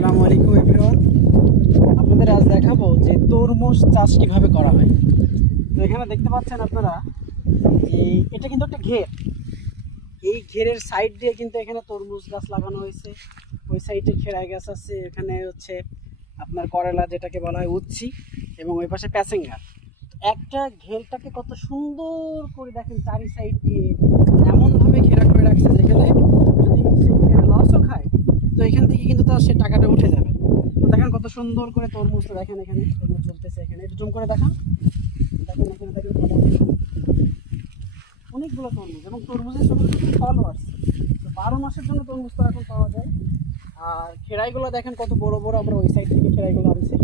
আসসালামু আলাইকুম এভরিওয়ান। আপনাদের আজ দেখাবো যে তরমুজ চাষ কিভাবে করা হয়। তো এখানে দেখতে পাচ্ছেন আপনারা যে এটা কিন্তু একটা ঘের। এই ঘেরের সাইড দিয়ে কিন্তু এখানে তরমুজ গাছ লাগানো হয়েছে। ওই সাইডে খেড়া গাছ আছে, এখানে হচ্ছে আপনার করলা যেটাকে বলা হয় উচ্ছি, এবং ওই পাশে প্যাসেঙ্গা। একটা ঘেরটাকে কত সুন্দর করে দেখেন চারি সাইড দিয়ে এমনভাবে ঘেরা করে রাখছে যেখানে যদি সে ঘের লসও খায় তো এখান থেকে কিন্তু তার সে টাকাটা উঠে যাবে। তো দেখেন কত সুন্দর করে তরমুজ, তো দেখেন এখানে তরমুজ চলতেছে। এখানে একটু জুম করে দেখান, দেখেন এখানে দেখেন অনেকগুলো তরমুজ, এবং তরমুজের ছোটো ছোটো ফলও আসছে। তো 12 মাসের জন্য তরমুজ তো এখন পাওয়া যায়। আর খেড়াইগুলো দেখেন কত বড় বড়, আমরা ওই সাইড থেকে খেড়াইগুলো আনছি।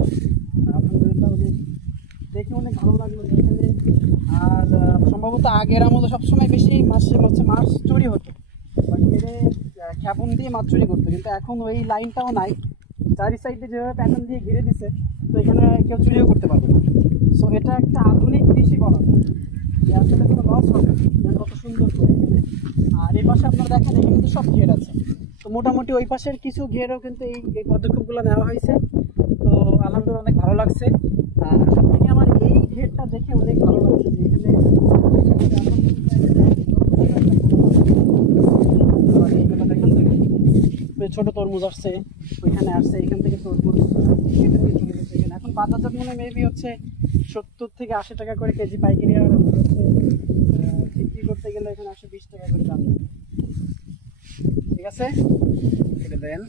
আলহামদুলিল্লাহ দেখে অনেক ভালো লাগলো এখানে। আর সম্ভবত আগের আমলে সবসময় বেশি মাছ চুরি হতো, বা ঘেরে খ্যাপন দিয়ে মাছ চুরি করতো, কিন্তু এখন ওই লাইনটাও নাই। চারি সাইডে যেভাবে প্যাটার্ন দিয়ে ঘিরে দিছে, তো এখানে কেউ চুরিও করতে পারবে না। সো এটা একটা আধুনিক কৃষি বলা যায়, যে আসলে কোনো লস হবে না, কত সুন্দর করে এখানে। আর এই পাশে আপনারা দেখেন এখানে কিন্তু সব ঘের আছে। তো মোটামুটি ওই পাশের কিছু ঘেরও কিন্তু এই পদক্ষেপগুলো নেওয়া হয়েছে। তো আলহামদুলিল্লাহ অনেক ভালো লাগছে। আর সবথেকে আমার এই ঘেরটা দেখে অনেক ভালো লাগছে যে এখানে ছোট তরমুজ আসছে, ওইখানে আসছে, এখান থেকে তরমুজ এখানে চলে গেছে। এখানে এখন বাজারজাত মনে মেবি হচ্ছে 70 থেকে 80 টাকা করে কেজি পাইকারি, আর হচ্ছে বিক্রি করতে গেলে এখানে 120 টাকা করে দাম। ঠিক আছে, এটা দেন।